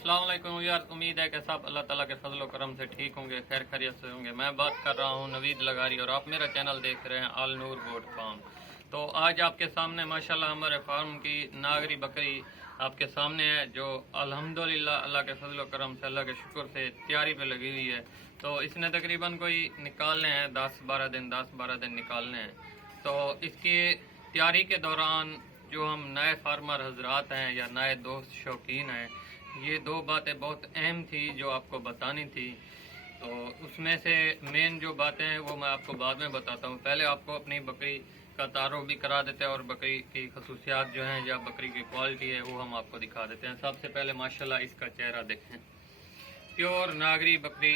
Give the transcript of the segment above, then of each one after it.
अस्सलाम वालेकुम यार, उम्मीद है कि सब अल्लाह ताला के फजल करम से ठीक होंगे, खैर खैरियत से होंगे। मैं बात कर रहा हूँ नवीद लगारी और आप मेरा चैनल देख रहे हैं आल नूर गोट फार्म। तो आज आपके सामने माशाल्लाह हमारे फार्म की नागरी बकरी आपके सामने है, जो अल्हम्दुलिल्लाह अल्लाह के फजल करम से, अल्लाह के शुक्र से तैयारी पे लगी हुई है। तो इसने तकरीबन कोई निकालने हैं 10-12 दिन निकालने हैं। तो इसकी तैयारी के दौरान जो हम नए फार्मर हजरात हैं या नए दोस्त शौकीन हैं, ये दो बातें बहुत अहम थी जो आपको बतानी थी। तो उसमें से मेन जो बातें हैं वो मैं आपको बाद में बताता हूँ। पहले आपको अपनी बकरी का तारुफ भी करा देते हैं और बकरी की खसूसियात जो हैं या बकरी की क्वालिटी है वो हम आपको दिखा देते हैं। सबसे पहले माशाल्लाह इसका चेहरा देखें, प्योर नागरी बकरी।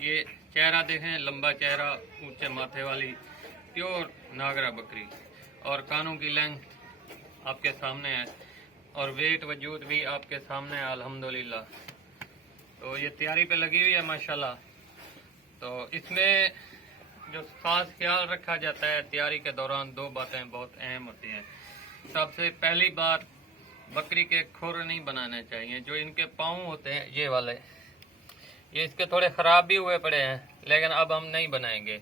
ये चेहरा देखें, लंबा चेहरा, ऊंचे माथे वाली प्योर नागरा बकरी। और कानों की लेंथ आपके सामने है और वेट वजूद भी आपके सामने है अल्हम्दुलिल्लाह। तो ये तैयारी पे लगी हुई है माशाल्लाह। तो इसमें जो खास ख्याल रखा जाता है तैयारी के दौरान, दो बातें बहुत अहम होती हैं। सबसे पहली बात, बकरी के खुर नहीं बनाने चाहिए। जो इनके पाँव होते हैं ये वाले, ये इसके थोड़े ख़राब भी हुए पड़े हैं, लेकिन अब हम नहीं बनाएंगे।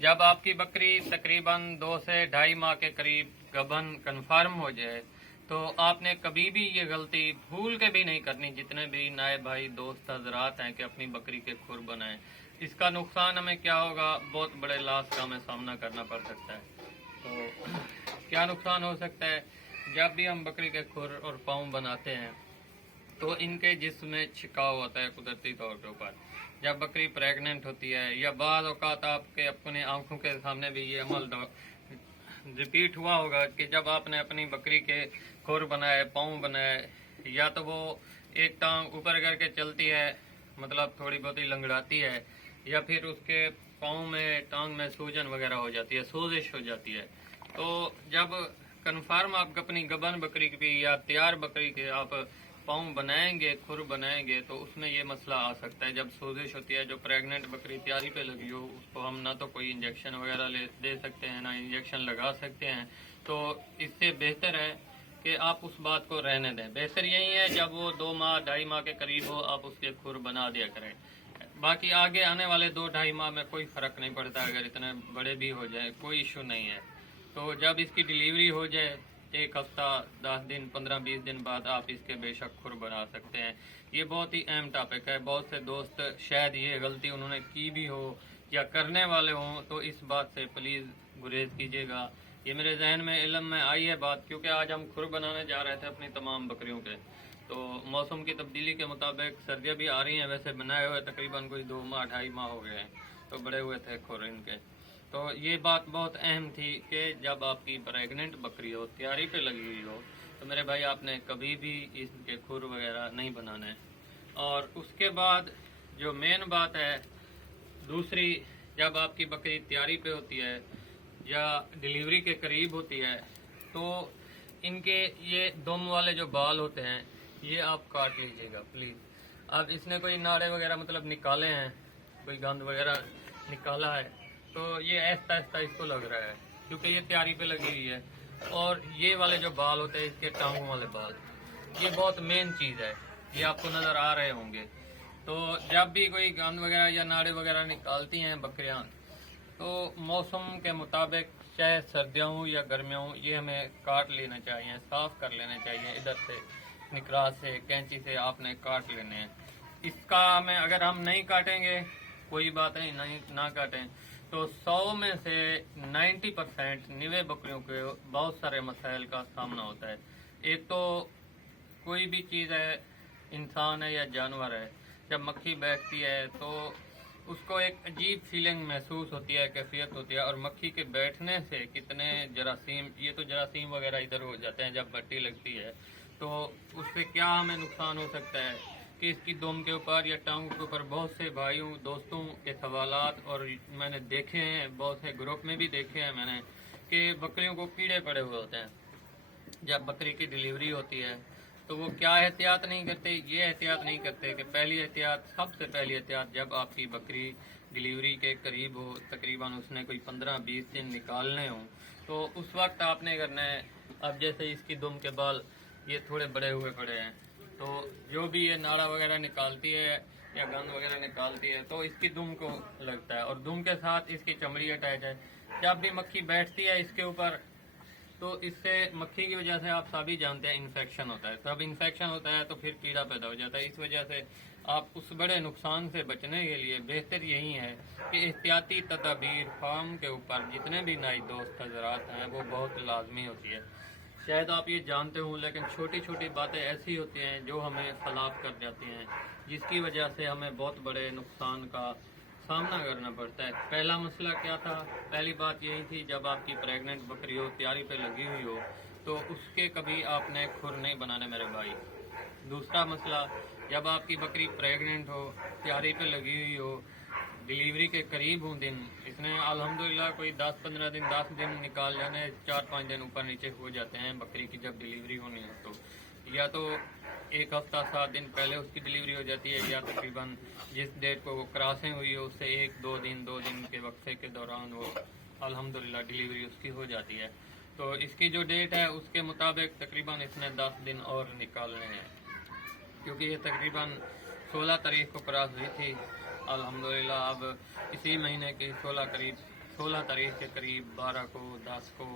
जब आपकी बकरी तकरीबन 2 से 2.5 माह के करीब गबन कन्फर्म हो जाए, तो आपने कभी भी ये गलती भूल के भी नहीं करनी, जितने भी नए भाई दोस्त हजरात हैं, कि अपनी बकरी के खुर बनाएं। इसका नुकसान हमें क्या होगा, बहुत बड़े लॉस का हमें सामना करना पड़ सकता है। तो क्या नुकसान हो सकता है, जब भी हम बकरी के खुर और पाँव बनाते हैं तो इनके जिस्म में छिकाव होता है कुदरती तौर के ऊपर। जब बकरी प्रेग्नेंट होती है या बाद औकात आपके अपने आंखों के सामने भी ये अमल रिपीट हुआ होगा कि जब आपने अपनी बकरी के खुर बनाए, पाँव बनाए, या तो वो एक टांग ऊपर करके चलती है, मतलब थोड़ी बहुत ही लंगड़ाती है, या फिर उसके पाँव में, टांग में सूजन वगैरह हो जाती है, सोजिश हो जाती है। तो जब कन्फर्म आप अपनी गबन बकरी की या तैयार बकरी के आप पाँव बनाएंगे, खुर बनाएंगे, तो उसमें ये मसला आ सकता है। जब सोजिश होती है, जो प्रेग्नेंट बकरी तैयारी पे लगी हो, उसको हम ना तो कोई इंजेक्शन वगैरह दे सकते हैं, ना इंजेक्शन लगा सकते हैं। तो इससे बेहतर है कि आप उस बात को रहने दें। बेहतर यही है जब वो 2 माह 2.5 माह के करीब हो, आप उसके खुर बना दिया करें। बाकी आगे आने वाले 2-2.5 माह में कोई फ़र्क नहीं पड़ता, अगर इतने बड़े भी हो जाए कोई इशू नहीं है। तो जब इसकी डिलीवरी हो जाए, 1 हफ्ता 10 दिन 15-20 दिन बाद आप इसके बेशक खुर बना सकते हैं। ये बहुत ही अहम टॉपिक है। बहुत से दोस्त शायद ये गलती उन्होंने की भी हो या करने वाले हों, तो इस बात से प्लीज़ गुरेज कीजिएगा। ये मेरे जहन में इल्म में आई है बात, क्योंकि आज हम खुर बनाने जा रहे थे अपनी तमाम बकरियों के। तो मौसम की तब्दीली के मुताबिक सर्दियाँ भी आ रही हैं। वैसे बनाए हुए तकरीबन कोई 2 माह 2.5 माह हो गए हैं, तो बड़े हुए थे खुर इनके। तो ये बात बहुत अहम थी कि जब आपकी प्रेग्नेंट बकरी हो, तैयारी पे लगी हुई हो, तो मेरे भाई आपने कभी भी इसके खुर वगैरह नहीं बनाने। और उसके बाद जो मेन बात है दूसरी, जब आपकी बकरी तैयारी पे होती है या डिलीवरी के करीब होती है, तो इनके ये दुम वाले जो बाल होते हैं ये आप काट लीजिएगा प्लीज़। अब इसने कोई नाड़े वगैरह मतलब निकाले हैं, कोई गंद वगैरह निकाला है, तो ये ऐसा ऐसा इसको लग रहा है क्योंकि ये तैयारी पे लगी हुई है। और ये वाले जो बाल होते हैं, इसके टांगों वाले बाल, ये बहुत मेन चीज़ है, ये आपको नज़र आ रहे होंगे। तो जब भी कोई गंद वगैरह या नाड़े वगैरह निकालती हैं बकरियां, तो मौसम के मुताबिक चाहे सर्दियाँ हों या गर्मियाँ हों, ये हमें काट लेना चाहिए, साफ़ कर लेने चाहिए। इधर से निकरात से, कैंची से आपने काट लेने हैं। इसका हमें, अगर हम नहीं काटेंगे कोई बात नहीं ना काटें, तो 100 में से 90% निवे बकरियों के बहुत सारे मसाइल का सामना होता है। एक तो कोई भी चीज़ है, इंसान है या जानवर है, जब मक्खी बैठती है तो उसको एक अजीब फीलिंग महसूस होती है, कैफियत होती है। और मक्खी के बैठने से कितने जरासीम, ये तो जरासीम वगैरह इधर हो जाते हैं जब बट्टी लगती है, तो उससे क्या हमें नुकसान हो सकता है कि इसकी दुम के ऊपर या टांगों के ऊपर बहुत से भाइयों दोस्तों के सवालात, और मैंने देखे हैं, बहुत से ग्रुप में भी देखे हैं मैंने, कि बकरियों को कीड़े पड़े हुए होते हैं जब बकरी की डिलीवरी होती है। तो वो क्या एहतियात नहीं करते, ये एहतियात नहीं करते कि पहली एहतियात, सबसे पहली एहतियात, जब आपकी बकरी डिलीवरी के करीब हो, तकरीबन उसने कोई 15-20 दिन निकालने हों, तो उस वक्त आपने करना है। अब जैसे इसकी दुम के बाल ये थोड़े बड़े हुए पड़े हैं, तो जो भी ये नाड़ा वगैरह निकालती है या गंद वगैरह निकालती है तो इसकी दुम को लगता है, और दुम के साथ इसकी चमड़ी अटैच है। जब भी मक्खी बैठती है इसके ऊपर तो इससे मक्खी की वजह से आप सभी जानते हैं इन्फेक्शन होता है। तब इन्फेक्शन होता है तो फिर कीड़ा पैदा हो जाता है। इस वजह से आप उस बड़े नुकसान से बचने के लिए बेहतर यही है कि एहतियाती तदाबीर फार्म के ऊपर जितने भी नाई दोस्त हजरात हैं वो बहुत लाजमी होती है। शायद आप ये जानते हो, लेकिन छोटी छोटी बातें ऐसी होती हैं जो हमें खिलाफ कर जाती हैं, जिसकी वजह से हमें बहुत बड़े नुकसान का सामना करना पड़ता है। पहला मसला क्या था? पहली बात यही थी, जब आपकी प्रेग्नेंट बकरी हो, तैयारी पे लगी हुई हो, तो उसके कभी आपने खुर नहीं बनाने मेरे भाई। दूसरा मसला, जब आपकी बकरी प्रेग्नेंट हो, तैयारी पे लगी हुई हो, डिलीवरी के करीब हूँ दिन, इसने अल्हम्दुलिल्लाह कोई 10-15 दिन 10 दिन निकाल जाने, 4-5 दिन ऊपर नीचे हो जाते हैं बकरी की जब डिलीवरी होनी हो तो, या तो एक हफ्ता 7 दिन पहले उसकी डिलीवरी हो जाती है, या तकरीबन जिस डेट को वो क्रॉसिंग हुई हो उससे 1-2 दिन के वक्फे के दौरान वो अल्हम्दुलिल्लाह डिलीवरी उसकी हो जाती है। तो इसकी जो डेट है उसके मुताबिक तकरीबन इसने 10 दिन और निकालने हैं, क्योंकि ये तकरीबन 16 तारीख को क्रॉस हुई थी। अल्हम्दुलिल्लाह अब इसी महीने की 16 तारीख के करीब 12 को 10 को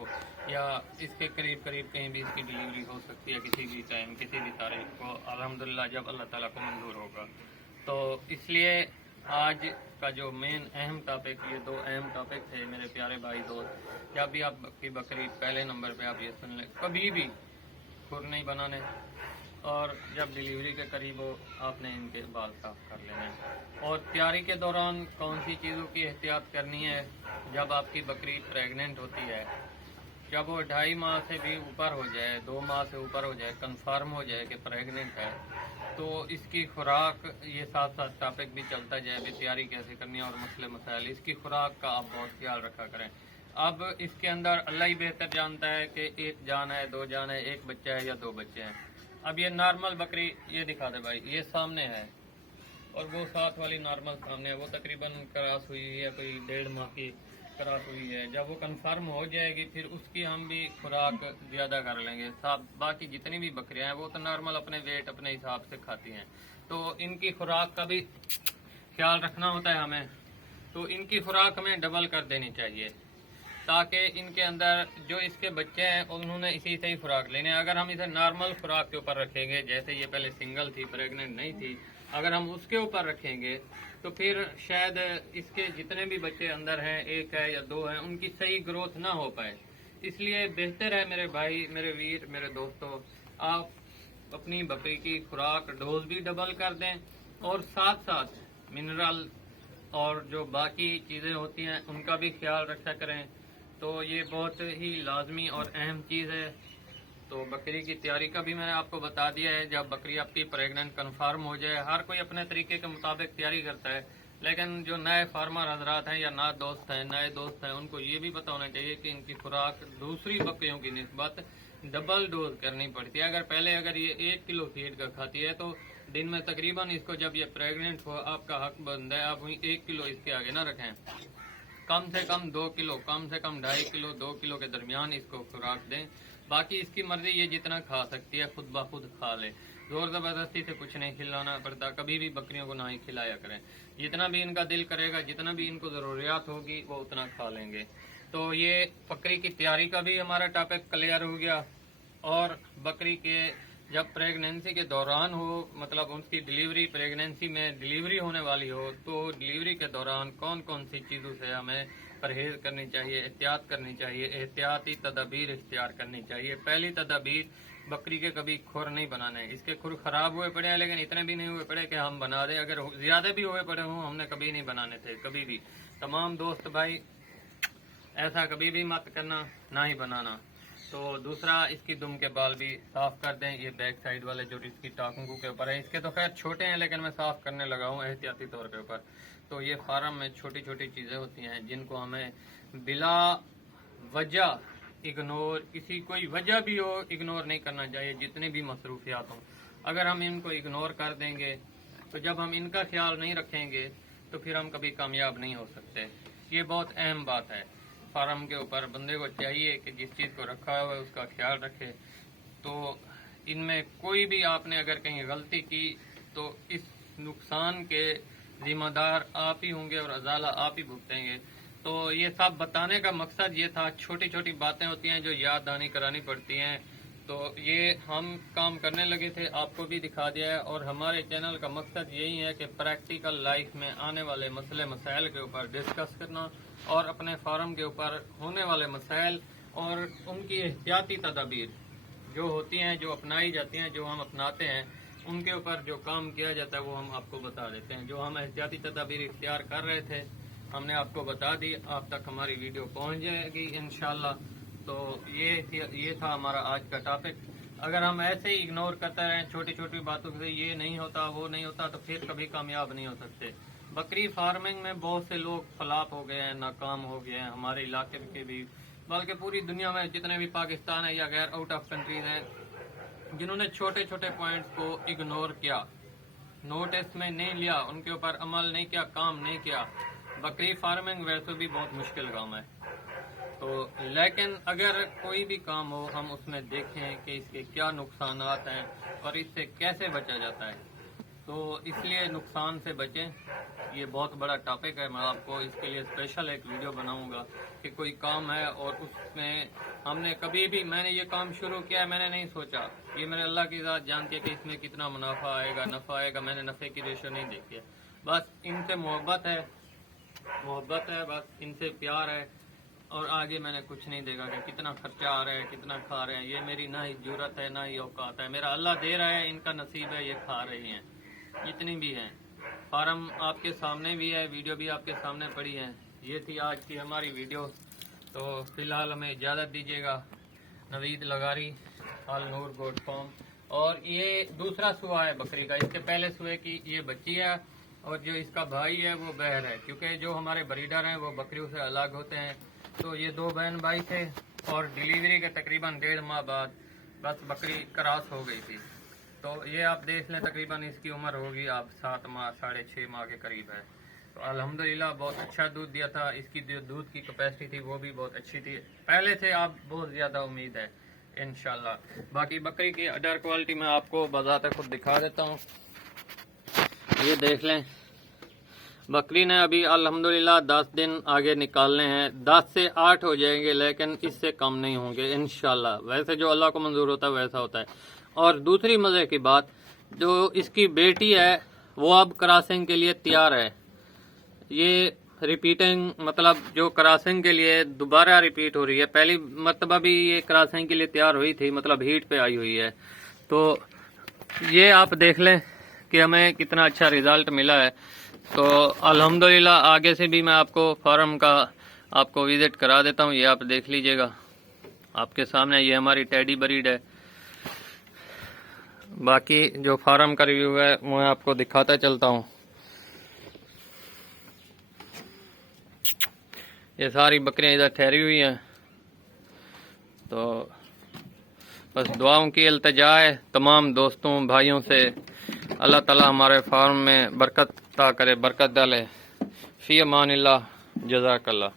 या इसके करीब कहीं भी इसकी डिलीवरी हो सकती है, किसी भी टाइम किसी भी तारीख को, अल्हम्दुलिल्लाह जब अल्लाह ताला को मंजूर होगा। तो इसलिए आज का जो मेन अहम टॉपिक, ये 2 अहम टॉपिक थे मेरे प्यारे भाई दोस्त। जब भी आपकी बकरी पहले नंबर पे आप ये सुन लें, कभी भी खुर नहीं बनाने, और जब डिलीवरी के करीब हो आपने इनके बाल साफ कर लेने हैं। और तैयारी के दौरान कौन सी चीज़ों की एहतियात करनी है? जब आपकी बकरी प्रेग्नेंट होती है, जब वो 2.5 माह से भी ऊपर हो जाए, 2 माह से ऊपर हो जाए, कंफर्म हो जाए कि प्रेग्नेंट है, तो इसकी खुराक, ये साथ साथ टॉपिक भी चलता जाए भी तैयारी कैसे करनी है और मसले मसाइल, इसकी खुराक का आप बहुत ख्याल रखा करें। अब इसके अंदर अल्लाह ही बेहतर जानता है कि 1 जान है, 2 जान है, 1 बच्चा है या 2 बच्चे हैं। अब ये नॉर्मल बकरी, ये दिखा दे भाई, ये सामने है और वो साथ वाली नॉर्मल सामने है, वो तकरीबन क्रॉस हुई है, कोई 1.5 माह की क्रॉस हुई है। जब वो कंफर्म हो जाएगी फिर उसकी हम भी खुराक ज़्यादा कर लेंगे। सब बाकी जितनी भी बकरियां हैं वो तो नॉर्मल अपने वेट अपने हिसाब से खाती हैं, तो इनकी खुराक का भी ख्याल रखना होता है हमें। तो इनकी खुराक हमें डबल कर देनी चाहिए, ताकि इनके अंदर जो इसके बच्चे हैं उन्होंने इसी से ही खुराक लेने। अगर हम इसे नॉर्मल खुराक के ऊपर रखेंगे, जैसे ये पहले सिंगल थी, प्रेग्नेंट नहीं थी, अगर हम उसके ऊपर रखेंगे तो फिर शायद इसके जितने भी बच्चे अंदर हैं, 1 है या 2 हैं, उनकी सही ग्रोथ ना हो पाए। इसलिए बेहतर है मेरे भाई, मेरे वीर, मेरे दोस्तों, आप अपनी बकरी की खुराक डोज भी डबल कर दें, और साथ साथ मिनरल और जो बाकी चीज़ें होती हैं उनका भी ख्याल रखा करें। तो ये बहुत ही लाजमी और अहम चीज़ है। तो बकरी की तैयारी का भी मैंने आपको बता दिया है। जब बकरी आपकी प्रेग्नेंट कंफर्म हो जाए, हर कोई अपने तरीके के मुताबिक तैयारी करता है, लेकिन जो नए फार्मर हजरात हैं या नए दोस्त हैं, उनको ये भी पता होना चाहिए कि इनकी खुराक दूसरी बकरियों की निस्बत डबल डोज करनी पड़ती है। अगर ये 1 किलो फीड का खाती है तो दिन में तकरीबन इसको, जब ये प्रेग्नेंट हो, आपका हक बनता है आप वही 1 किलो इसके आगे ना रखें, कम से कम 2 किलो, कम से कम 2.5 किलो 2 किलो के दरमियान इसको खुराक दें। बाकी इसकी मर्जी, ये जितना खा सकती है खुद ब खुद खा ले, जोर जबरदस्ती से कुछ नहीं खिलाना पड़ता। कभी भी बकरियों को ना ही खिलाया करें, जितना भी इनका दिल करेगा, जितना भी इनको ज़रूरियात होगी वो उतना खा लेंगे। तो ये बकरी की तैयारी का भी हमारा टॉपिक क्लियर हो गया। और बकरी के जब प्रेगनेंसी के दौरान हो, मतलब उसकी डिलीवरी, प्रेगनेंसी में डिलीवरी होने वाली हो, तो डिलीवरी के दौरान कौन कौन सी चीज़ों से हमें परहेज करनी चाहिए, एहतियात करनी चाहिए, एहतियाती तदाबीर इख्तियार करनी चाहिए। पहली तदाबीर, बकरी के कभी खुर नहीं बनाने। इसके खुर खराब हुए पड़े हैं, लेकिन इतने भी नहीं हुए पड़े कि हम बना दें। अगर ज़्यादा भी हुए पड़े हों, हमने कभी नहीं बनाने थे, कभी भी। तमाम दोस्त भाई ऐसा कभी भी मत करना, ना ही बनाना। तो दूसरा, इसकी दुम के बाल भी साफ कर दें। ये बैक साइड वाले जो इसकी टांगों के ऊपर है, इसके तो खैर छोटे हैं, लेकिन मैं साफ करने लगा हूँ एहतियाती तौर के ऊपर। तो ये फार्म में छोटी छोटी चीज़ें होती हैं जिनको हमें बिला वजह इग्नोर, किसी कोई वजह भी हो, इग्नोर नहीं करना चाहिए, जितनी भी मसरूफियात हों। अगर हम इनको इग्नोर कर देंगे, तो जब हम इनका ख्याल नहीं रखेंगे तो फिर हम कभी कामयाब नहीं हो सकते। ये बहुत अहम बात है। फार्म के ऊपर बंदे को चाहिए कि जिस चीज़ को रखा हुआ है उसका ख्याल रखे। तो इनमें कोई भी आपने अगर कहीं गलती की तो इस नुकसान के जिम्मेदार आप ही होंगे और अजाला आप ही भुगतेंगे। तो ये सब बताने का मकसद ये था, छोटी छोटी बातें होती हैं जो याद दहानी करानी पड़ती हैं। तो ये हम काम करने लगे थे, आपको भी दिखा दिया है। और हमारे चैनल का मकसद यही है कि प्रैक्टिकल लाइफ में आने वाले मसले मसाइल के ऊपर डिस्कस करना और अपने फार्म के ऊपर होने वाले मसाइल और उनकी एहतियाती तदाबीर जो होती हैं, जो अपनाई जाती हैं, जो हम अपनाते हैं, उनके ऊपर जो काम किया जाता है वो हम आपको बता देते हैं। जो हम एहतियाती तदाबीर इख्तियार कर रहे थे हमने आपको बता दी, आप तक हमारी वीडियो पहुंच जाएगी इंशाल्लाह। तो ये था हमारा आज का टॉपिक। अगर हम ऐसे ही इग्नोर करते रहें छोटी छोटी बातों से, ये नहीं होता वो नहीं होता, तो फिर कभी कामयाब नहीं हो सकते। बकरी फार्मिंग में बहुत से लोग फ्लॉप हो गए हैं, नाकाम हो गए हैं, हमारे इलाके के भी, बल्कि पूरी दुनिया में जितने भी पाकिस्तान है या गैर आउट ऑफ कंट्रीज हैं, जिन्होंने छोटे छोटे पॉइंट्स को इग्नोर किया, नोटिस में नहीं लिया, उनके ऊपर अमल नहीं किया, काम नहीं किया। बकरी फार्मिंग वैसे भी बहुत मुश्किल काम है। तो लेकिन अगर कोई भी काम हो हम उसमें देखें कि इसके क्या नुकसान हैं और इससे कैसे बचा जाता है, तो इसलिए नुकसान से बचें। ये बहुत बड़ा टॉपिक है, मैं आपको इसके लिए स्पेशल एक वीडियो बनाऊंगा कि कोई काम है और उसमें हमने कभी भी, मैंने ये काम शुरू किया, मैंने नहीं सोचा, ये मेरे अल्लाह की ज़ात जानती है कि इसमें कितना मुनाफा आएगा, नफ़ा आएगा, मैंने नफ़े की रेशो नहीं देखी है। बस इनसे मोहब्बत है बस इनसे प्यार है, और आगे मैंने कुछ नहीं देखा कि कितना खर्चा आ रहा है, कितना खा रहे हैं। ये मेरी ना ही जरूरत है ना ही औकात है, मेरा अल्लाह दे रहा है, इनका नसीब है, ये खा रही हैं जितनी भी हैं। फार्म आपके सामने भी है, वीडियो भी आपके सामने पड़ी है। ये थी आज की हमारी वीडियो। तो फिलहाल हमें इजाज़त दीजिएगा। नवीद लगारी, अल नूर गोट फार्म। और ये दूसरा सुआ है बकरी का, इसके पहले सुए की ये बच्ची है और जो इसका भाई है वो बहर है, क्योंकि जो हमारे ब्रीडर हैं वो बकरियों से अलग होते हैं। तो ये दो बहन भाई थे और डिलीवरी के तकरीबन 1.5 माह बाद बस बकरी क्रॉस हो गई थी। तो ये आप देख लें, तकरीबन इसकी उम्र होगी आप 7 माह 6.5 माह के करीब है। तो अल्हम्दुलिल्लाह बहुत अच्छा दूध दिया था। इसकी जो दूध की कैपेसिटी थी वो भी बहुत अच्छी थी, पहले से आप बहुत ज़्यादा उम्मीद है इंशाल्लाह। बाकी बकरी की अडर क्वालिटी मैं आपको बजाते खुद दिखा देता हूँ। ये देख लें, बकरी ने अभी अल्हम्दुलिल्लाह 10 दिन आगे निकालने हैं, 10 से 8 हो जाएंगे, लेकिन इससे कम नहीं होंगे इंशाल्लाह। वैसे जो अल्लाह को मंजूर होता है वैसा होता है। और दूसरी मज़े की बात, जो इसकी बेटी है वो अब क्रॉसिंग के लिए तैयार है। ये रिपीटिंग, मतलब जो क्रॉसिंग के लिए दोबारा रिपीट हो रही है। पहली मरतबा भी ये क्रॉसिंग के लिए तैयार हुई थी, मतलब हीट पे आई हुई है। तो ये आप देख लें कि हमें कितना अच्छा रिजल्ट मिला है। तो अल्हम्दुलिल्लाह आगे से भी मैं आपको फार्म का आपको विजिट करा देता हूँ। ये आप देख लीजिएगा आपके सामने, ये हमारी टेडी ब्रीड है। बाकी जो फार्म का रिव्यू है वो मैं आपको दिखाता चलता हूँ। ये सारी बकरियां इधर ठहरी हुई हैं। तो बस दुआओं की इल्तिजा है तमाम दोस्तों भाइयों से, अल्लाह ताला हमारे फार्म में बरकत अता करे, बरकत डाले। फी अमानिल्लाह, जज़ाकल्लाह।